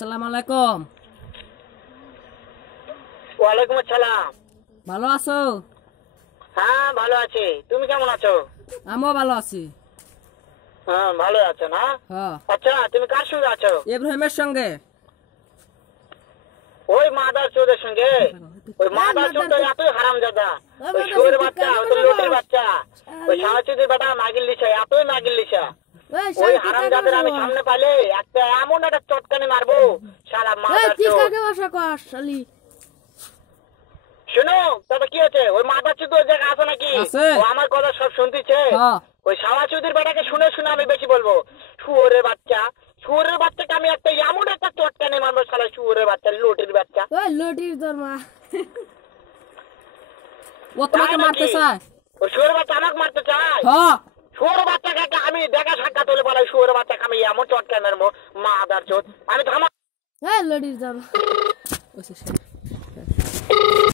আসসালামু আলাইকুম। ওয়ালাইকুম আসসালাম। ভালো আছো? হ্যাঁ ভালো আছি, তুমি কেমন আছো? আমিও ভালো আছি। হ্যাঁ ভালো আছো না? হ্যাঁ। আচ্ছা তুমি কার সঙ্গে আছো? ইব্রাহিমের সঙ্গে। ওই মাদার চোদের সঙ্গে? ওই মাদার চোদ তো এতই হারামজাদা, ওই শুয়োরের বাচ্চা, ওই তো লোটের বাচ্চা, ওই শাহচুদির বেটা মাগির লিসা, এতই মাগির লিসা। ওই হারামজাদের আমি সামনে পাইলে একটা এমন একটা চটকানি মারবো শালা মাদার চোদ। শুনো তবে কি হচ্ছে, ওই মাদার চোদ ওই জায়গায় আছে নাকি? ও আমার কথা সব শুনতেছে। ওই শাহচুদির বেটাকে শুনে শুনে আমি বেশি বলবো শুয়োরের বাচ্চা, শুয়োরের বাচ্চাকে আমি একটা এমন একটা চটকানি মারবো শালা শুয়োরের বাচ্চা, লোটির বাচ্চা। লোটির তোর মা ও তোমাকে মারতে চায়। ওই শুয়োরের বাচ্চা আমাকে মারতে চায়? শুয়োরের বাচ্চাকে আমি দেখা সাক্ষাৎ হলে বলে শুয়োরের বাচ্চাকে আমি এমন চটকানি মারবো মাদার চোদ, আমি থামা। লোটির তোর